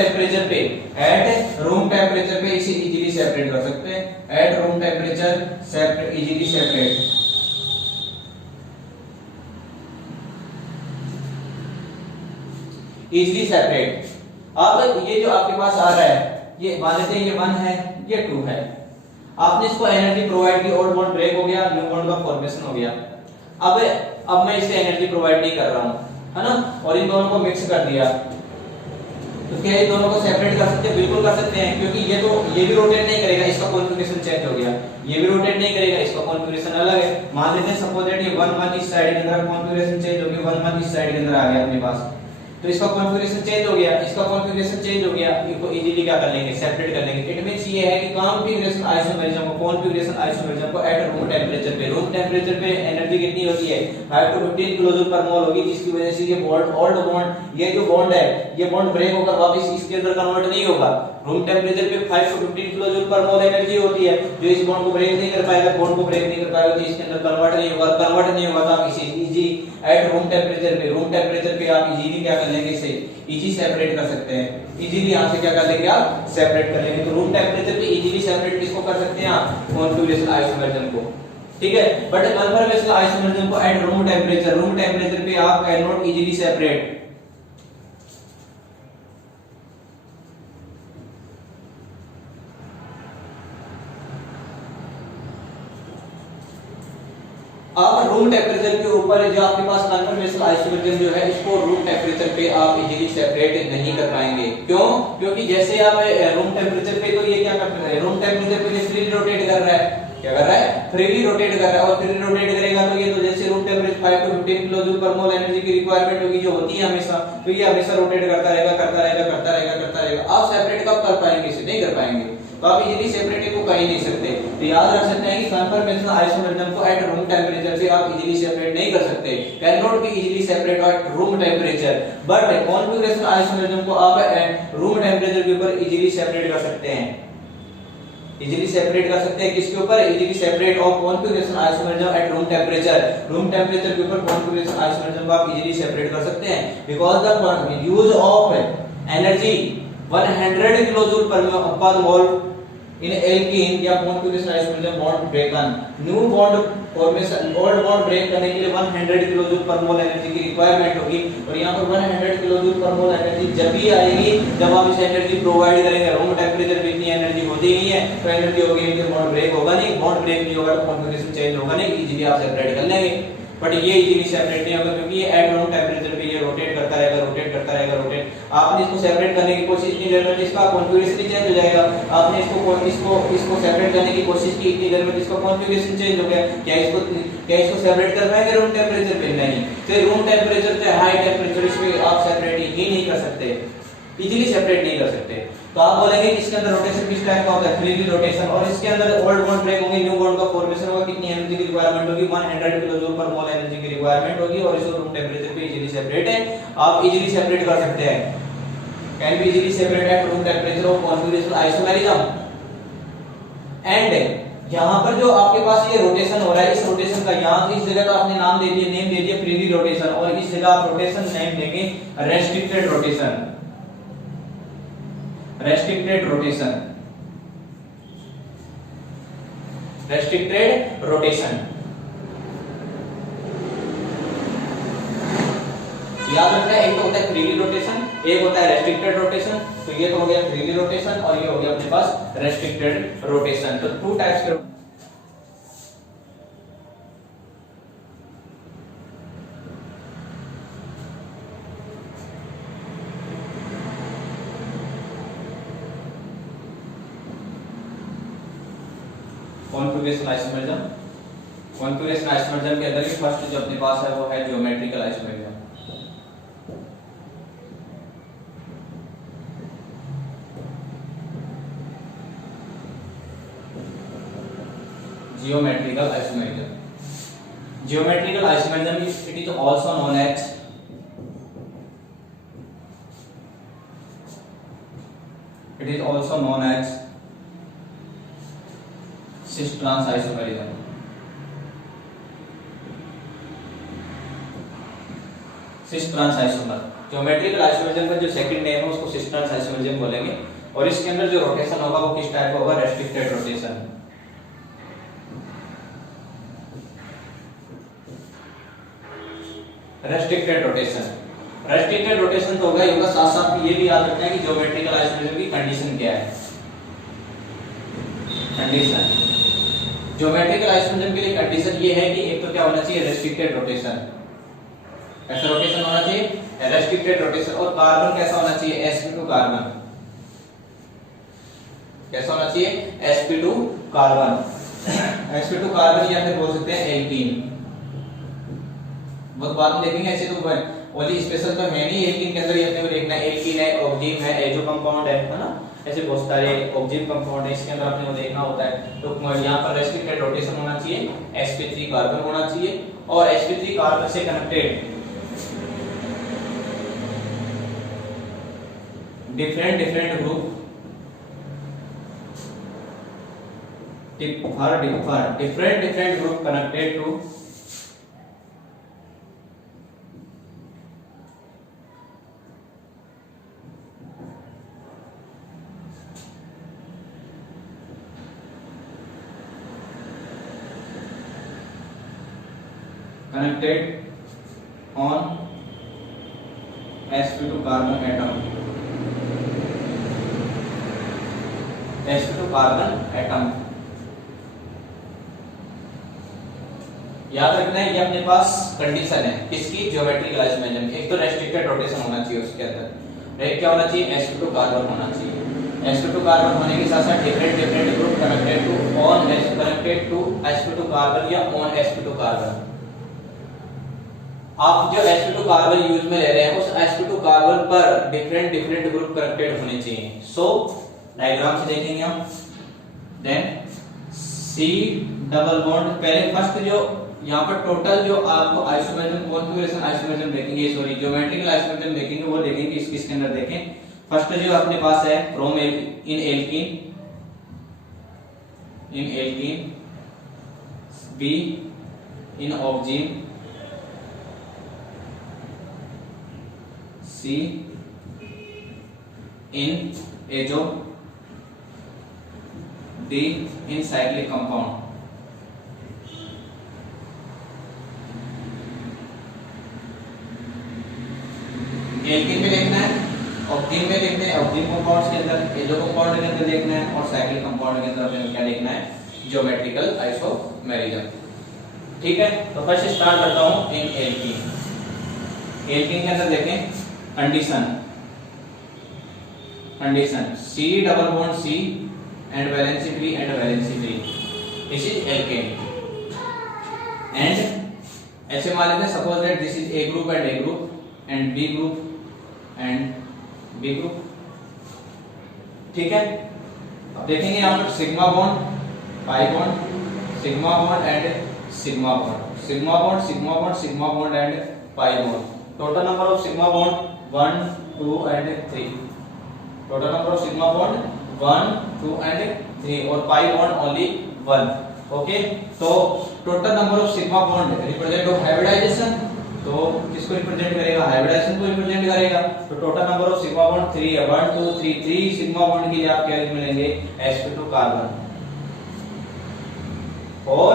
Temperature पे, at room temperature पे इसे इजीली सेपरेट कर सकते हैं, at room temperature separate, easily separate, easily separate. अब ये जो आपके पास आ रहा है, ये मान लेते हैं ये 1 है, ये 2 है, आपने इसको एनर्जी प्रोवाइड की, ओल्ड बॉन्ड ब्रेक हो गया, न्यू बॉन्ड का फॉर्मेशन हो गया। अब मैं इसे एनर्जी प्रोवाइड नहीं कर रहा हूं, है ना, और इन दोनों को मिक्स कर दिया, तो क्या ये दोनों को सेपरेट कर सकते हैं? बिल्कुल कर सकते हैं, क्योंकि ये भी रोटेट नहीं करेगा, इसका कॉन्फ़िगरेशन चेंज हो गया, ये भी रोटेट नहीं करेगा, इसका कॉन्फ़िगरेशन अलग है। मान लेते हैं सपोज दैट ये 1 1 इस साइड के अंदर कॉन्फ़िगरेशन चेंज हो गया, 1 1 इस साइड के अंदर आ गया अपने पास, तो इसका कॉन्फ़िगरेशन चेंज हो गया, इसका कॉन्फ़िगरेशन चेंज हो गया, इसको इजीली क्या कर लेंगे? सेपरेट कर लेंगे। इट मींस ये है कि कॉन्फ़िगरेशन आइसोमेरिज्म को, कॉन्फ़िगरेशन आइसोमेरिज्म को एट रूम टेंपरेचर पे, रूम टेंपरेचर पे एनर्जी कितनी होती है? 5 to 15 किलोजूल पर मोल होगी, जिसकी वजह से ये बॉन्ड, ओल्ड बॉन्ड, ये जो बॉन्ड है, ये बॉन्ड ब्रेक होकर वापस इसके अंदर कन्वर्ट नहीं होगा। रूम टेंपरेचर पे 5 to 15 kilojoule per mole energy होती है, जो इस बॉन्ड को ब्रेक नहीं कर पाएगा, बॉन्ड को ब्रेक नहीं कर पाएगा, तो इसके अंदर कन्वर्ट नहीं होगा, कन्वर्ट नहीं होगा, तो आप इसे इजी एट रूम टेंपरेचर पे, रूम टेंपरेचर पे आप इजीली क्या कर लेंगे? इसे इजी सेपरेट कर सकते हैं, इजीली यहां से क्या कर लेंगे? आप सेपरेट कर लेंगे। तो रूम टेंपरेचर पे इजीली सेपरेट किसको कर सकते हैं? आप कॉन्फ़िगरेशन आइसोमेरिज्म को, ठीक है। बट कन्फर्मेशन आइसोमेरिज्म को एट रूम टेंपरेचर पे आप कैन नॉट इजीली सेपरेट। अब रूम टेम्परेचर के ऊपर जो आपके पास कन्फर्मेशन आइसोमेरिज्म जो है, इसको रूम टेम्परेचर पे आप इजीली सेपरेट नहीं कर पाएंगे। क्यों? क्योंकि जैसे आप रूम टेम्परेचर पे, तो ये क्या कर रहा है? रूम टेम्परेचर पे फ्रीली रोटेट कर रहा है, क्या कर रहा है? फ्रीली रोटेट कर रहा है, और फ्रीली रोटेट करेगा तो ये, तो जैसे room temperature 5 to 15 kilojoule per mole energy की रिक्वायरमेंट होगी, जो होती है हमेशा, तो ये हमेशा रोटेट करता रहेगा, करता रहेगा, करता रहेगा, करता रहेगा। आप सेपरेट कब कर पाएंगे? इसे नहीं कर पाएंगे, तो आप इजीली सेपरेट को कर ही नहीं सकते। तो याद रख सकते हैं कि कन्फर्मेशन आइसोमेरिज्म को एट रूम टेंपरेचर पे आप इजीली सेपरेट नहीं कर सकते, can not be easily separate at room temperature. But configuration isomerism को आप रूम टेंपरेचर के ऊपर इजीली सेपरेट कर सकते हैं, इजीली सेपरेट कर सकते हैं। किसके ऊपर? Easily separate of configuration isomerism at room temperature, room temperature के ऊपर कॉन्फ़िगरेशन आइसोमेरिज्म को आप इजीली सेपरेट कर सकते हैं, because the use of energy 100 kilojoule per mole in alkene या configuration isomerism bond broken, new bond formation, old bond break करने के लिए 100 किलोजूल पर मोल एनर्जी की रिक्वायरमेंट होगी, और यहां पर 100 किलोजूल पर मोल एनर्जी जब भी आएगी जब आप इसे एनर्जी प्रोवाइड करेंगे। रूम टेंपरेचर पे इतनी एनर्जी होती नहीं है, तो एनर्जी होगी लेकिन बॉन्ड ब्रेक होगा नहीं, बॉन्ड ब्रेक नहीं होगा तो कॉन्फ़िगरेशन चेंज होगा नहीं, इजीली आप सेपरेट कर लेंगे। बट ये इजीली सेपरेट नहीं होगा, क्योंकि ये एट रूम टेंपरेचर पे ये रोटेट करता रहेगा, रोटेट करता रहेगा, रोटेट। आपने इसको सेपरेट करने की कोशिश की, देर में इसका कॉन्फ़िगरेशन चेंज हो जाएगा। आपने इसको सेपरेट करने की कोशिश की, इतनी देर में इसका कॉन्फ़िगरेशन चेंज हो गया। क्या इसको सेपरेट कर पाएंगे रूम टेंपरेचर पे? नहीं। तो रूम टेंपरेचर से हाई टेंपरेचर पे आप सेपरेट ही नहीं कर सकते, इजीली सेपरेट नहीं कर सकते। तो आप बोलेंगे कि इसके अंदर रोटेशन किस टाइप का होता है? फ्रीली रोटेशन, और इसके अंदर ओल्ड बॉन्ड ब्रेक होंगे, न्यू बॉन्ड का फॉर्मेशन होगा। कितनी एनर्जी की रिक्वायरमेंट होगी? 100 किलोजूल पर मोल एनर्जी की रिक्वायरमेंट होगी, और इसको रूम टेंपरेचर पे इजीली सेपरेट है, आप इजीली सेपरेट कर सकते हैं, can be easily separate at room temperature of configuration isomerism. And यहां पर जो आपके पास ये रोटेशन हो रहा है, इस रोटेशन का यहां इस जगह का आपने नाम दे दिया, नेम दे दिया फ्रीली रोटेशन, और इस जगह आप रोटेशन नेम देंगे restricted rotation, restricted rotation, restricted rotation. याद रखना है, एक तो होता है फ्रीली रोटेशन, एक होता है रेस्ट्रिक्टेड रोटेशन। तो ये तो हो गया फ्रीली रोटेशन, और ये हो गया अपने पास रेस्ट्रिक्टेड रोटेशन। तो 2 टाइप्स के कॉन्फ़िगरेशन आइसोमेरिज्म, कॉन्फ़िगरेशन आइसोमेरिज्म के अंदर भी फर्स्ट जो अपने पास है वो है geometrical isomerism. Geometrical isomerism. Geometrical isomerism it is also known as cis-trans isomerism. cis-trans isomer geometrical isomerism का जो सेकंड नेम है उसको सिस्टर्न्स आइसोमेरिज्म बोलेंगे। और इसके अंदर जो रोटेशन होगा वो किस टाइप का होगा, restricted rotation. Restricted rotation, restricted rotation तो होगा ही होगा, साथ साथ ये भी याद रखना है कि ज्योमेट्रिकल आइसोमेरिज्म की कंडीशन क्या है। कंडीशन ज्योमेट्रिकल आइसोमेरिज्म के लिए कंडीशन ये है कि एक तो क्या होना चाहिए, रेस्ट्रिक्टेड रोटेशन, ऐसा रोटेशन होना चाहिए रेस्ट्रिक्टेड रोटेशन। और कार्बन कैसा होना चाहिए, sp2 कार्बन, कैसा होना चाहिए, sp2 कार्बन, sp2 कार्बन या फिर बोल सकते हैं एल्कीन, बहुत बाद में देखेंगे। ऐसे तो ओनली स्पेशल तो है नहीं, एल्कीन के अंदर ही अपने को देखना है, एल्कीन है, ऑक्जीन है, एजो कंपाउंड है ना, ऐसे बहुत सारे ऑक्जीन कंपाउंड है, इसके अंदर अपने को देखना होता है। तो यहाँ पर रेस्ट्रिक्टेड रोटेशन होना चाहिए, sp3 कार्बन होना चाहिए, और sp3 कार्बन से connected different group different group connected to on sp2 carbon atom, sp2 carbon atom. याद रखना है ये अपने पास कंडीशन है किसकी, ज्योमेट्रिकल आइसोमेरिज्म। एक तो रेस्ट्रिक्टेड रोटेशन होना चाहिए उसके अंदर, एक क्या होना चाहिए, sp2 कार्बन होना चाहिए। sp2 कार्बन होने के साथ साथ different group connected to on connected to sp2 carbon या ऑन sp2 कार्बन। आप जो sp2 कार्बन यूज में ले रहे हैं उस sp2 कार्बन पर डिफरेंट ग्रुप कनेक्टेड होने चाहिए। सो डायग्राम से देखेंगे हम, देन C डबल बॉन्ड, पहले फर्स्ट जो यहाँ पर टोटल जो आपको आइसोमेरिज्म कॉन्फ़िगरेशन आइसोमेरिज्म देखेंगे, सॉरी ज्योमेट्रिकल आइसोमेरिज्म देखेंगे, वो देखेंगे इसके अंदर देखें। फर्स्ट जो अपने पास है from in alkene, B in oxygen, C in azo, D in cyclic compound. Alkene में देखना है, ऑक्सीजन में देखना है, ऑक्सीजन कंपाउंड्स के अंदर, एजो कंपाउंड के अंदर देखना है, और साइक्लिक कंपाउंड के अंदर हमें क्या देखना है, ज्योमेट्रिकल आइसोमेरिज्म। ठीक है, तो फर्स्ट स्टार्ट करता हूं इन एल्कीन। एल्कीन के अंदर देखें condition C double bond C and valency free and valency free, this is alkane, and ऐसे मान लेते हैं suppose that this is A group and A group and B group and B group। ठीक है, अब देखेंगे यहाँ पर sigma bond, pi bond, sigma bond and sigma bond, sigma bond, sigma bond, sigma bond and pi bond. Total number of sigma bond 1 2 and 3, total number of sigma bond 1 2 and 3, और pi bond only 1। Okay, तो total number of sigma bond represent of hybridisation, तो किसको represent करेगा, hybridisation को represent करेगा। तो total number of sigma bond 3 है, 1 2 3, 3 sigma bond के लिए आप क्या मिलेंगे, sp2 कार्बन, और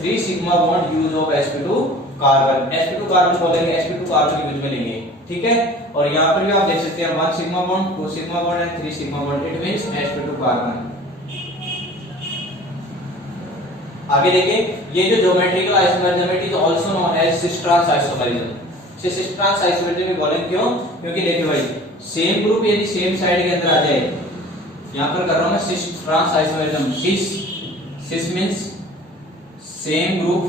3 sigma bond use of sp2 carbon, sp2 carbon बोलेंगे, sp2 कार्बन यूज में लेंगे। ठीक है, और यहाँ पर भी आप देख सकते हैं 1 sigma bond, 2 sigma bond and 3 sigma bond, it means sp2 carbon. आगे देखिए, ये जो geometrical isomerism it is also known as cis trans isomerism. इसे सिस्टर्न्स आइसोमेरिज्म भी बोलेंगे, क्यों, क्योंकि देखिए भाई सेम ग्रुप यदि सेम साइड के अंदर आ जाए, यहाँ पर कर रहा हूं मैं cis trans isomerism, cis means same group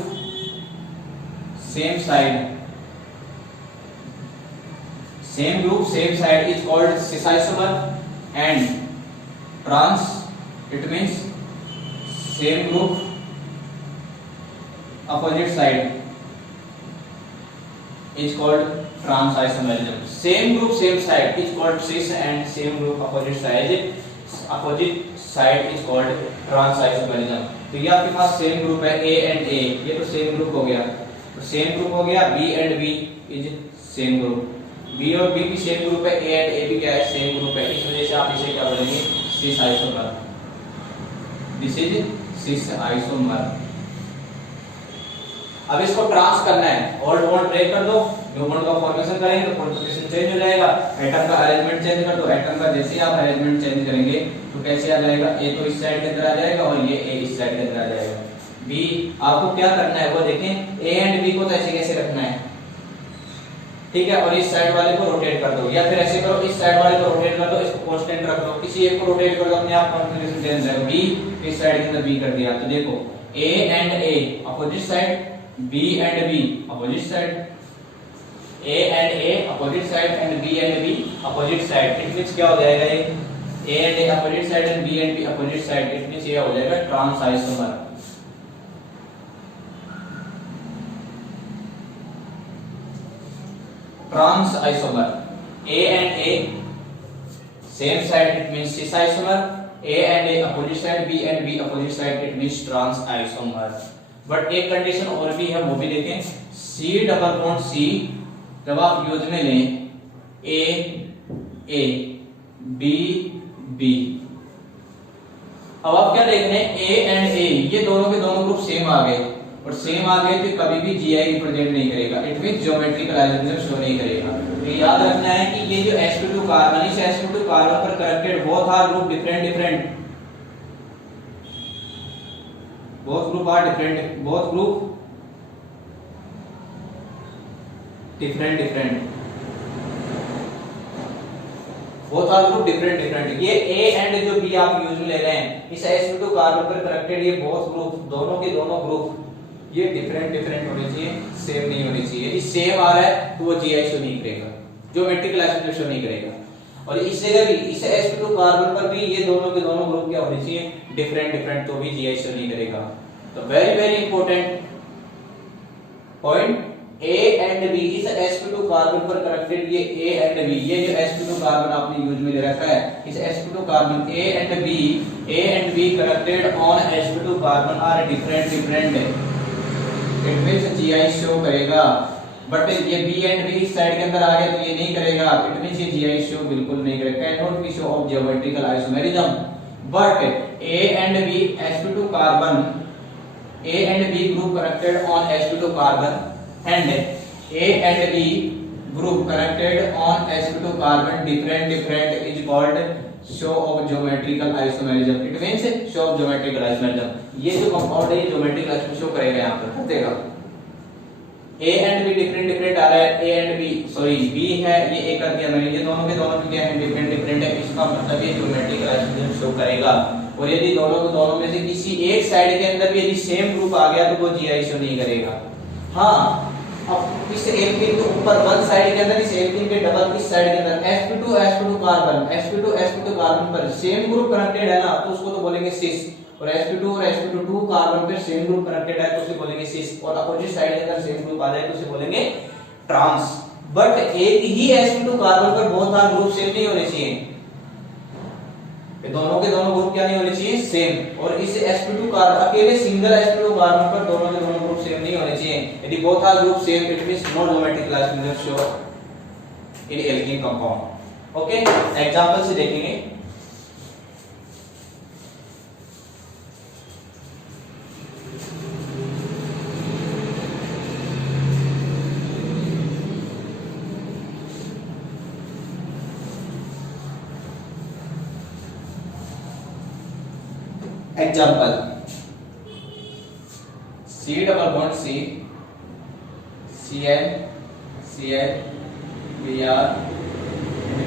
same side, same group same side is called cis isomer, and trans it means same group opposite side is called trans isomerism। same group same side is called cis and same group opposite side is called trans isomerism। तो ये आपके पास same group है A and A, ये तो same group हो गया, तो same group हो गया, B and B is same group, B और बी भी सेम ग्रुप है, ए एंड ए भी क्या है, सेम ग्रुप है, इस वजह से आप इसे क्या बोलेंगे, cis isomer. This is cis isomer. अब इसको ट्रांस करना है, ओल्ड बॉन्ड ब्रेक कर दो, न्यू बॉन्ड का फॉर्मेशन करेंगे तो कॉन्फ़िगरेशन चेंज हो जाएगा। एटम का अरेंजमेंट चेंज कर दो, एटम का जैसे ही आप अरेंजमेंट चेंज करेंगे तो कैसे आ जाएगा, ए तो इस साइड के अंदर आ जाएगा और ये ए इस साइड के अंदर आ जाएगा। बी आपको क्या करना है वो देखें, ए एंड बी को तो ऐसे कैसे रखना है, ठीक है, और इस साइड वाले को रोटेट कर दो, या फिर ऐसे करो, इस साइड वाले को रोटेट कर दो, इसको कांस्टेंट रख दो, किसी एक को रोटेट कर दो, अपने आप कॉन्फ़िगरेशन चेंज हो जाएगा। बी इस साइड के अंदर बी कर दिया, तो देखो A and A opposite side, B and B opposite side, A and A opposite side and B and B opposite side. It means क्या हो जाएगा, ये A and A opposite side and B and B opposite side, it means ये हो जाएगा trans isomer. Trans isomer, A and A same side, it means cis isomer, A and A opposite side, B and B opposite side, it means trans isomer. But एक condition और भी है, वो भी देखें, सी डबल बॉन्ड सी जब आप use में लें, ए बी बी, अब आप क्या देख रहे हैं, ए एंड ए ये दोनों के दोनों ग्रुप सेम आ गए, और सेम आ गए तो कभी भी जीआई रिप्रेजेंट नहीं करेगा, it means geometrical isomerism show नहीं करेगा। तो याद रखना है कि ये जो sp2 कार्बन, इस sp2 कार्बन पर connected both R group different different, both group are different, both group different both are group different। ये A एंड जो B आप यूज में ले रहे हैं, इस sp2 कार्बन पर कनेक्टेड ये both ग्रुप, दोनों के दोनों ग्रुप ये डिफरेंट होने चाहिए, सेम नहीं होने चाहिए। यदि सेम आ रहा है तो वो GI शो नहीं करेगा, ज्योमेट्रिकल आइसोमरिज्म शो नहीं करेगा। और इस जगह भी इस sp2 कार्बन पर भी ये दोनों के दोनों ग्रुप क्या होने चाहिए, डिफरेंट, तो भी GI शो नहीं करेगा। तो very important point, A and B इस sp2 कार्बन पर कनेक्टेड ये A एंड B, ये जो sp2 कार्बन आपने यूज में ले रखा है, इस sp2 carbon A and B connected on sp2 carbon are different, it means GI show करेगा। बट ये B एंड B इस साइड के अंदर आ गया तो ये नहीं करेगा, इट मींस ये GI शो बिल्कुल नहीं करेगा, can not be show of geometrical isomerism. But A and B sp2 carbon, A and B group connected on sp2 carbon and A and B group connected on sp2 carbon different is called show of geometrical isomerism, it means show of geometrical isomerism। ये जो compound है ये geometrical isomerism show करेगा, यहाँ पर कर देगा। A and B different आ रहा है, A and B sorry B है, ये A कर दिया मैंने, ये दोनों के दोनों क्या है, डिफरेंट है, इसका मतलब ये ज्योमेट्रिकल आइसोमेरिज्म शो करेगा। और यदि दोनों में से किसी एक साइड के अंदर भी यदि सेम ग्रुप आ गया तो वो GI शो नहीं करेगा। हाँ, अब इस एल्कीन के ऊपर वन साइड के अंदर, इस एल्कीन के डबल इस साइड के अंदर sp2 कार्बन पर सेम ग्रुप कनेक्टेड है ना, तो उसको तो बोलेंगे सिस। और sp2 कार्बन पर सेम ग्रुप कनेक्टेड है तो उसे बोलेंगे सिस, और अपोजिट साइड के अंदर सेम ग्रुप आ जाए तो उसे बोलेंगे ट्रांस। बट एक ही sp2 कार्बन पर बहुत सारे ग्रुप सेम नहीं होने चाहिए, दोनों के दोनों ग्रुप क्या नहीं होने चाहिए, सेम। और इस sp2 कार्बन अकेले सिंगल sp2 कार्बन पर दोनों के दोनों ग्रुप सेम नहीं होने चाहिए। यदि both R group same, it means no geometrical isomerism show in alkene compound. Okay, example से देखेंगे। Example, C double bond C, Cl Br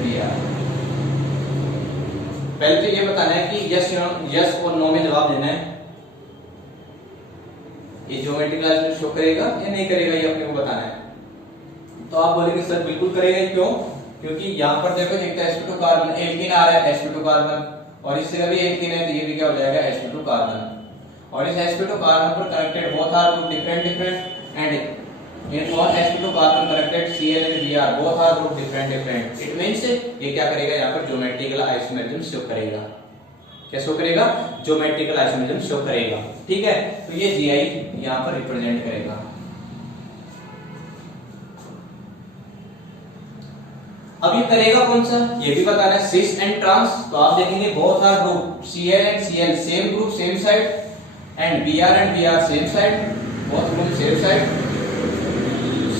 Br। पहले तो ये बताना है कि यस और नो में जवाब देना है, ये ज्योमेट्रिकल आइसोमेरिज्म शो करेगा या नहीं करेगा, ये अपने को बताना है। तो आप बोलेंगे सर बिल्कुल करेगा, क्यों? क्योंकि यहाँ पर देखो एक sp2 कार्बन एल्कीन आ रहा है, sp2 कार्बन, और इससे भी एल्कीन है तो ये भी क्या हो जाएगा, sp2 कार्बन। और इस sp2 कार्बन पर connected both R group different and in all sp2 carbon connected Cl and Br both R group different, it means ये क्या करेगा, यहाँ पर ज्योमेट्रिकल आइसोमेरिज्म शो करेगा। क्या शो करेगा? ज्योमेट्रिकल आइसोमेरिज्म शो करेगा। ठीक है, तो ये GI यहाँ पर रिप्रेजेंट करेगा। अब ये करेगा कौन सा, ये भी बताना है, सिस एंड ट्रांस। तो आप देखेंगे both R group, Cl and Cl same group same side, and Br and Br same side, both group same side,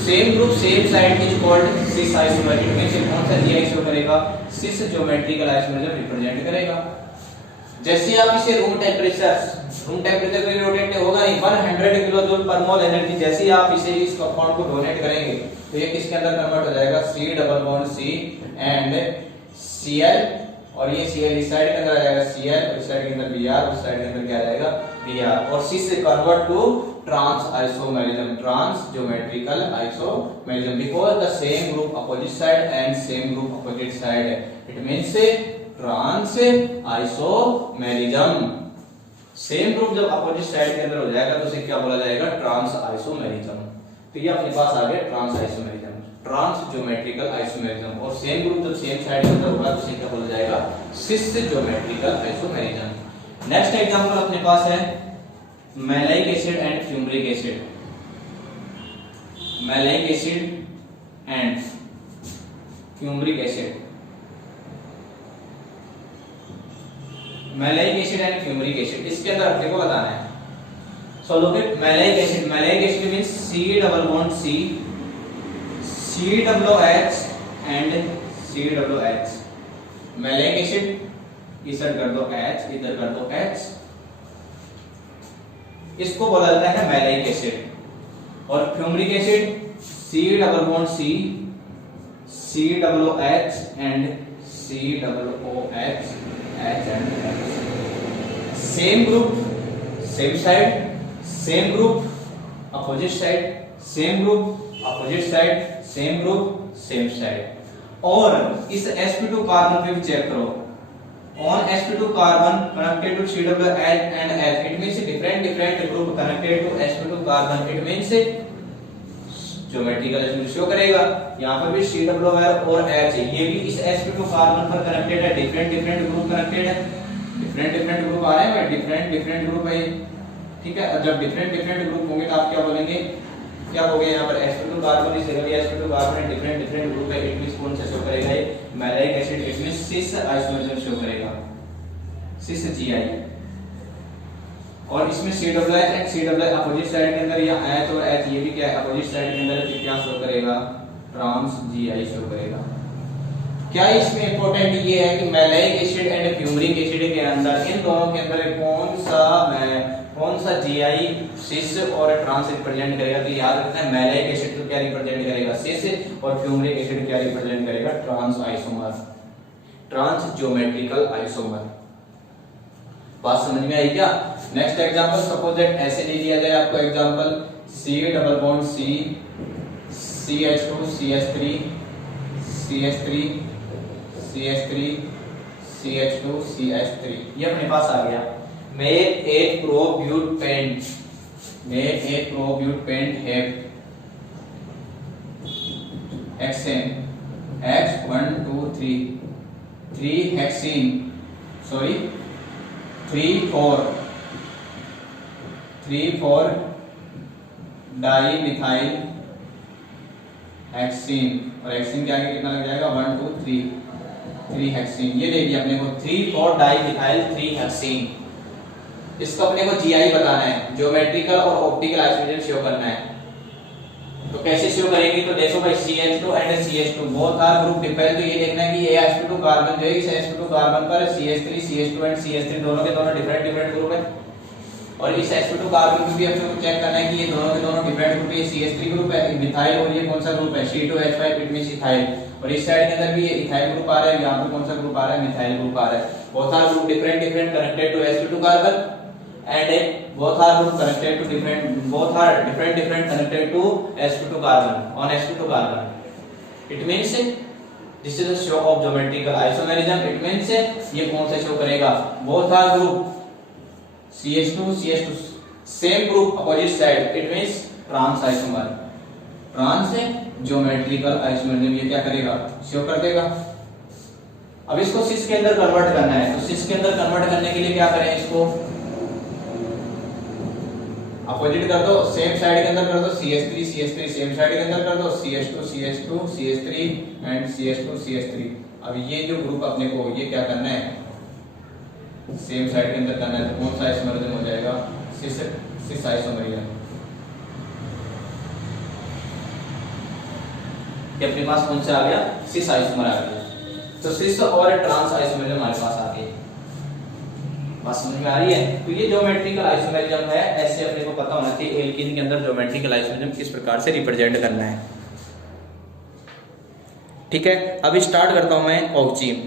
same group same side is called cis isomer. It means कौन सा GI show करेगा, सिस geometrical isomer represent करेगा। जैसे आप इसे room temperature पे rotate होगा नहीं, 100 किलो जूल पर मोल एनर्जी, जैसे ही आप इसे इस कंपाउंड को डोनेट करेंगे तो ये किसके अंदर कन्वर्ट हो जाएगा, C double bond C and Cl, और ये Cl इस साइड के अंदर आ जाएगा Cl, और इस साइड के अंदर Br, उस साइड के अंदर क्या आ जाएगा Br, और C से convert to trans isomerism, trans geometrical isomerism, because the same group opposite side and same group opposite side, it means trans isomerism. Same group जब अपोजिट साइड के अंदर हो जाएगा तो उसे क्या बोला जाएगा, ट्रांस आइसोमेरिज्म। तो ये अपने पास आ गया trans isomerism, trans geometrical isomerism, और सेम ग्रुप जब सेम साइड के अंदर होगा तो उसे क्या बोला जाएगा, cis geometrical isomerism. Next example अपने पास है maleic acid and fumaric acid, maleic acid and fumaric acid, maleic acid and fumaric acid, इसके अंदर अपने को बताना है। So look at maleic acid, maleic acid means C double bond C, COOH and COOH, maleic acid इधर कर दो H, इधर कर दो H, इसको बोला जाता है मैलाइक एसिड। और fumaric acid C double bond C, COOH and COOH, H and H, same group same side, same group opposite side, same group opposite side, same group same side. और इस sp2 carbon पे भी check करो, on sp2 carbon connected to COOH and H, it means different group connected to sp2 carbon, it means geometrical isomerism show करेगा। यहाँ पर भी COOH और H, ये भी इस sp2 कार्बन पर कनेक्टेड है, डिफरेंट ग्रुप कनेक्टेड है, डिफरेंट ग्रुप आ रहे हैं, डिफरेंट ग्रुप है, ठीक है। जब डिफरेंट ग्रुप होंगे तो आप क्या बोलेंगे, क्या हो गया यहाँ पर sp2 कार्बन इस जगह पे sp2 कार्बन डिफरेंट ग्रुप है, इट मींस कौन सा शो करेगा, ये maleic acid, it means cis isomerism show करेगा, सिस GI। और इसमें COOH and COOH opposite side के अंदर, या H और H ये भी क्या है अपोजिट साइड के अंदर, तो क्या शो करेगा, ट्रांस GI शो करेगा। क्या इसमें इंपॉर्टेंट ये है कि मैलाइक एसिड एंड फ्यूमरिक एसिड के अंदर, इन दोनों के अंदर कौन सा GI सिस और ट्रांस रिप्रेजेंट करेगा, तो याद रखना है मैलाइक एसिड तो क्या रिप्रेजेंट करेगा, सिस, और फ्यूमरिक एसिड क्या रिप्रेजेंट करेगा, trans isomer, trans geometrical isomer. बात समझ में आई क्या? नेक्स्ट एग्जांपल, सपोज दैट ऐसे दे दिया जाए आपको example, C double bond C, CH2 CH3 CH3 CH3 CH2 CH3, ये अपने पास आ गया। Make a probate paint, make a probate paint have hexene H1 2 3 hexene, sorry 3 4 di methyl hexene, और हेक्सीन के आगे कितना लग जाएगा 1 2 3 हेक्सीन, ये दे दिया अपने को 3 4 डाई मिथाइल 3 हेक्सीन। इसको अपने को GI बताना है, ज्योमेट्रिकल और ऑप्टिकल आइसोमेरिज्म शो करना है। तो कैसे शो करेंगे, तो देखो भाई CH2 and CH2 both R group depend, तो ये देखना है कि ये sp2 कार्बन जो है इस sp2 कार्बन पर CH3 CH2 एंड CH3 दोनों के दोनों डिफरेंट ग्रुप है, और इस sp2 कार्बन को भी आपको चेक करना है कि ये दोनों के दोनों डिफरेंट ग्रुप, ये CH3 ग्रुप है मिथाइल, और ये कौन सा ग्रुप है C2H5, इट मींस इथाइल, और इस साइड के अंदर भी ये इथाइल ग्रुप आ रहा है, यहाँ पे कौन सा ग्रुप आ रहा है, मिथाइल ग्रुप आ रहा है। Both R group different connected to sp2 कार्बन and both are group connected to different connected to sp2 carbon on sp2 carbon, it means this is a show of geometrical isomerism, it means ये कौन सा show करेगा, both are group CH2 same group opposite side, it means trans isomer, trans geometrical isomerism, ये क्या करेगा, show कर देगा। अब इसको सिस के अंदर कन्वर्ट करना है, तो सिस के अंदर कन्वर्ट करने के लिए क्या करें, इसको अपोजिट कर दो, सेम साइड के अंदर कर दो CH3 CH3, सेम साइड के अंदर कर दो CH2 CH2 CH3 and CH2 CH3। अब ये जो ग्रुप अपने को ये क्या करना है, सेम साइड के अंदर करना है, तो कौन सा आइसोमरिज्म हो जाएगा, सिस आइसोमरिज्म। कि अपने पास कौन सा आ गया, सिस आइसोमर आ गया। तो सिस और ट्रांस आइसोमरिज्म हमारे पास आ गए। बात समझ में आ रही है। तो ये ज्योमेट्रिकल आइसोमरिज्म है, ऐसे अपने को पता होना चाहिए एल्कीन के अंदर ज्योमेट्रिकल आइसोमरिज्म किस प्रकार से रिप्रेजेंट करना है। ठीक है, अभी स्टार्ट करता हूं मैं ऑक्सीजन।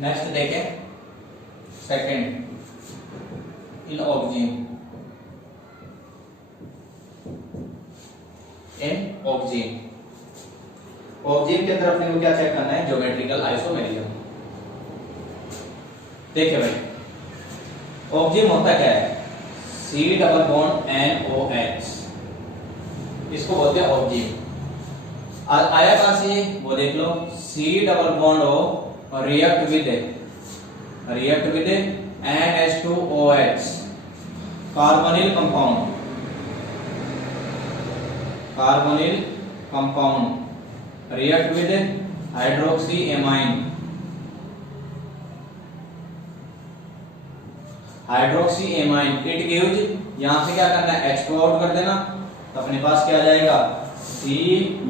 नेक्स्ट देखें, सेकंड इन ऑक्सीजन, ऑक्सीजन के अंदर अपने को क्या चेक करना है, ज्योमेट्रिकल आइसोमेरिज्म। देखिए भाई, ऑक्सीजन होता क्या है, C डबल बॉन्ड NOH, इसको बोलते हैं ऑक्सीजन। आया कहां से, वो देख लो, C डबल बॉन्ड O और react with NH2OH, carbonyl compound react with hydroxy amine, it gives, यहां से क्या करना है, H2 आउट कर देना, तो अपने पास क्या आ जाएगा, C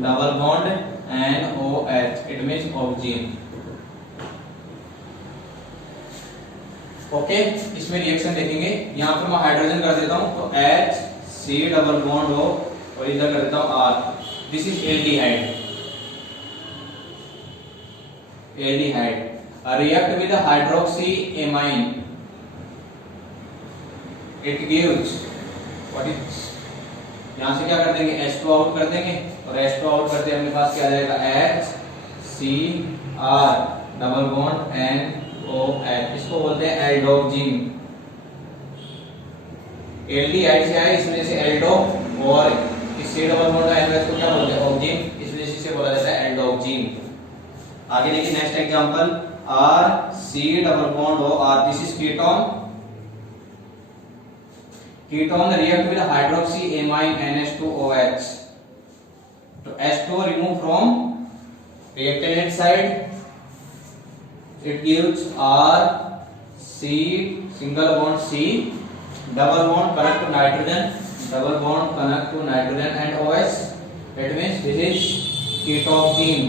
double bond NOH, it means oxygen. Okay, इसमें रिएक्शन देखेंगे, यहां पर मैं हाइड्रोजन कर देता हूं, तो H C double bond O और इधर कर देता हूं R, this is aldehyde, react with hydroxy amine, it gives what is, यहां से क्या कर देंगे, H2 आउट कर देंगे, और H2 आउट करते अपने पास क्या आ जाएगा, HCr डबल बॉन्ड NOH, इसको बोलते हैं एल्डोक्सिन। एल्डिहाइड से आया, इस वजह से एल्डो, और इस C डबल बॉन्ड NOH को क्या बोलते हैं, ऑक्सीजन, इस वजह से इसे बोला जाता है एल्डोक्सिन। आगे देखिए next example, RC double bond OR, this is ketone, react with hydroxy amine NH2OH, तो H2 remove from reactant side, it gives R C single bond C double bond connect to nitrogen, double bond connect to nitrogen and OH, that means this is ketoxene,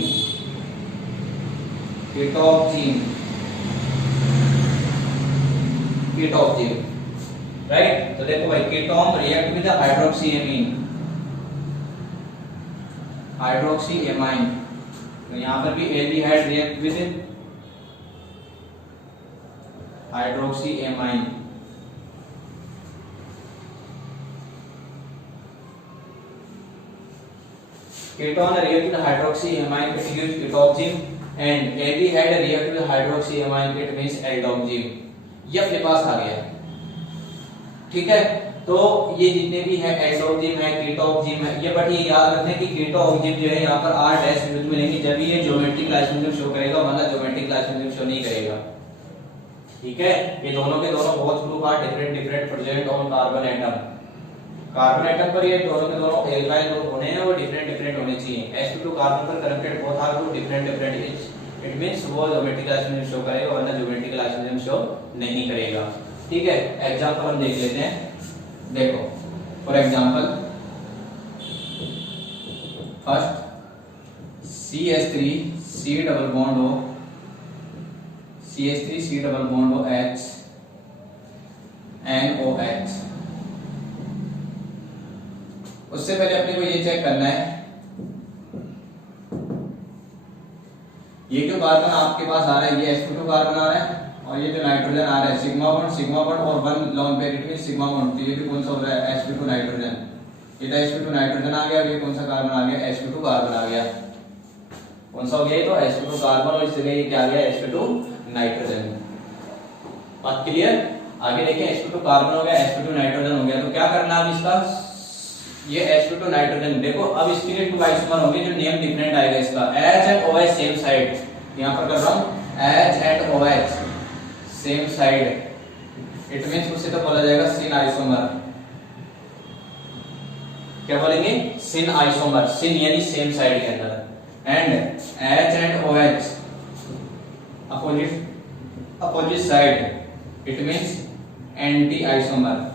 right. तो देखो भाई, ketone react with hydroxy amine, तो यहां पर भी aldehyde react with hydroxy amine, ketone react with hydroxy amine, it gives ketoxime, and aldehyde react with hydroxy amine, it means aldoxime. ये अपने पास आ गया, ठीक है। तो ये जितने भी है एल्डोक्सिन है, कीटोक्सिन है, ये बट ये याद रखना कि कीटोक्सिन जो है यहाँ पर R डैश यूनिट मिलेंगे जब ये ज्योमेट्रिक आइसोमेरिज्म शो करेगा, वरना ज्योमेट्रिक आइसोमेरिज्म शो नहीं करेगा, ठीक है। ये दोनों के दोनों both group are different present on carbon atom, carbon atom पर ये दोनों के दोनों एल्काइल ग्रुप होने हैं वो डिफरेंट डिफरेंट होने चाहिए। sp2 कार्बन पर connected both R group different different it means वो ज्योमेट्रिकल आइसोमरिज्म शो करेगा वरना ज्योमेट्रिकल आइसोमरिज्म शो नहीं करेगा। ठीक है, एग्जांपल हम देख लेते हैं। देखो for example first CH3 C double bond O CH3 C double bond O H NOH। उससे पहले अपने को ये चेक करना है ये जो कार्बन आपके पास आ रहा है ये sp2 कार्बन आ रहा है और ये जो नाइट्रोजन आ रहा है सिग्मा बॉन्ड और one lone pair it means sigma bond. तो ये भी कौन सा हो रहा है sp2 नाइट्रोजन। ये तो sp2 नाइट्रोजन आ गया और ये कौन सा कार्बन आ गया sp2 कार्बन आ गया। कौन सा हो गया ये तो sp2 कार्बन और इसलिए ये क्या आ गया sp2 नाइट्रोजन। बात क्लियर। आगे देखें sp2 कार्बन हो गया sp2 नाइट्रोजन हो गया। तो क्या करना अब इसका ये sp2 नाइट्रोजन देखो अब इसके लिए 2 आइसोमर होंगे जो नेम डिफरेंट आएगा इसका H and OH same side. यहां पर कर रहा हूं H and OH same side it means उसे तो बोला जाएगा सिन आइसोमर। क्या बोलेंगे सिन आइसोमर। सिन यानी सेम साइड के अंदर and H and OH opposite side it means anti isomer.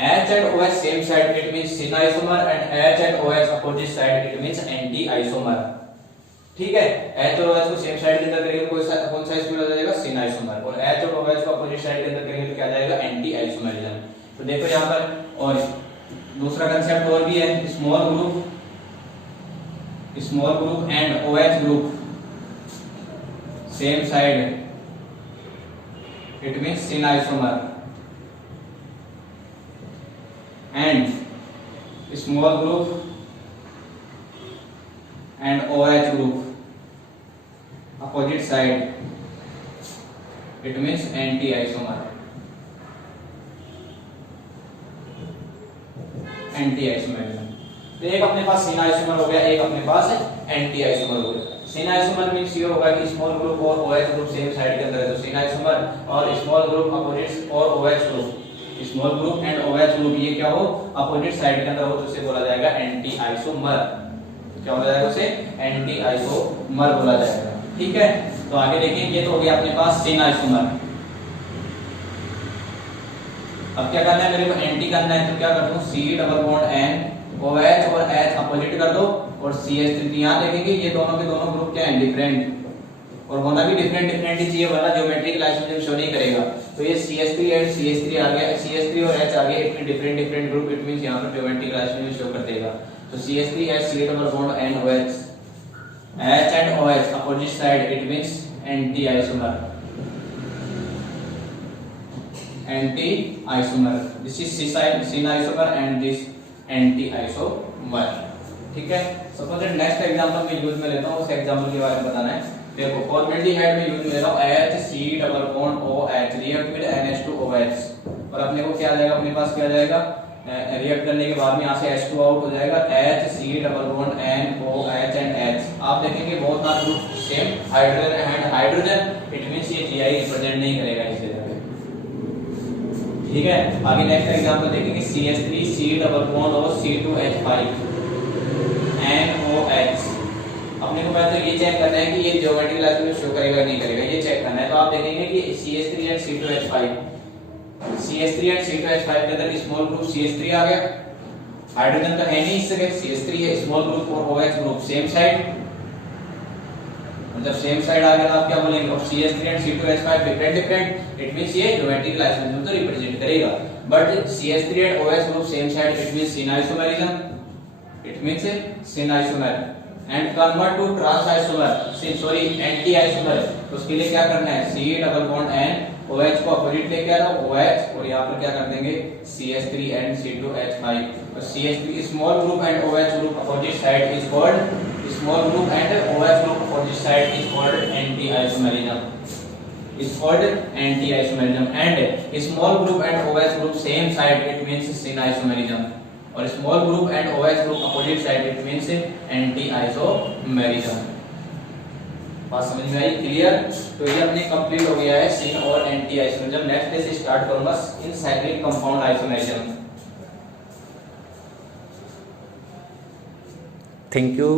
H and OH same side it means syn isomer and H and OH opposite side it means anti isomer। ठीक है, H और OH को same side के अंदर करेंगे कौन सा isomer आ जाएगा सिन आइसोमर और H और OH को अपोजिट साइड के अंदर करेंगे तो क्या आ जाएगा एंटी आइसोमरिज्म। तो देखो यहां पर और दूसरा कांसेप्ट और भी है small group and OH group same side it means syn isomer and small group and OH group opposite side it means anti isomer। Anti isomerism तो एक अपने पास सिन आइसोमर हो गया एक अपने पास एंटी आइसोमर हो गया। सिन आइसोमर मींस ये होगा कि स्मॉल ग्रुप और OH ग्रुप सेम साइड के अंदर है तो सिन आइसोमर और स्मॉल ग्रुप अपोजिट और OH group small group and OH group ये क्या हो अपोजिट साइड के अंदर हो तो उसे बोला जाएगा एंटी आइसोमर। क्या बोला जाएगा उसे एंटी आइसोमर बोला जाएगा। ठीक है, तो आगे देखिए ये तो हो गया अपने पास सिन आइसोमर। अब क्या करना है मेरे को एंटी करना है तो क्या कर दूं C double bond N OH और H अपोजिट कर दो और CH3 यहां देखेंगे ये दोनों के दोनों ग्रुप क्या है डिफरेंट और होना भी डिफरेंट डिफरेंट ही चाहिए वरना ज्योमेट्रिकल आइसोमरिज्म शो नहीं करेगा। तो ये CH3 एंड CH3 आ गया CH3 और H आ गया इतने different different group it means यहां पर ज्योमेट्रिकल आइसोमरिज्म शो कर देगा। तो CH3 H C double bond N OH H and OH opposite side it means anti isomer this is sin isomer and this anti isomer। ठीक है, suppose next example में use में लेता हूं उस एग्जांपल के बारे में बताना है। देखो फॉर्मेल्डिहाइड में यूज में ले रहा हूं HC double bond OH react with NH2OH और अपने को क्या आ जाएगा अपने पास क्या आ जाएगा रिएक्ट करने के बाद में यहां से H2 आउट हो जाएगा HC double bond NOH and H। आप देखेंगे बहुत सारे group same hydrogen and hydrogen it means ये GI रिप्रेजेंट नहीं करेगा इस जगह पे। ठीक है, आगे नेक्स्ट एग्जांपल देखेंगे CH3 C डबल बॉन्ड और C2H5 NOH। अपने को पहले तो ये चेक करना है कि ये ज्योमेट्रिकल आइसोमरिज्म शो करेगा नहीं करेगा ये चेक करना है। तो आप देखेंगे कि CH3 एंड C2H5 के अंदर स्मॉल ग्रुप CH3 आ गया हाइड्रोजन तो है नहीं इस जगह CH3 है स्मॉल ग्रुप और OH ग्रुप सेम साइड मतलब सेम साइड आ गया तो आप क्या बोलेंगे और CH3 and C2H5 different it means ये ज्योमेट्रिकल आइसोमरिज्म तो रिप्रेजेंट करेगा but CH3 and OH group same side it means syn isomerism it means sin isomer and convert to trans isomer sorry anti isomer। तो उसके लिए क्या करना है C double bond N OH को opposite लेके आना OH और यहाँ पर क्या कर देंगे CH3 and C2H5 और CH3 small group and OH group opposite side is called small group and OH group opposite side is called anti isomerism is called anti isomerism and small group and OH group same side it means sin isomerism और small group and OH group opposite side it means anti isomerism. बात समझ में आई? Clear? तो ये अपने complete हो गया है सिन और एंटी आइसोमेरिज्म। नेक्स्ट डे से स्टार्ट करूंगा इन cyclic compound isomerism. Thank you.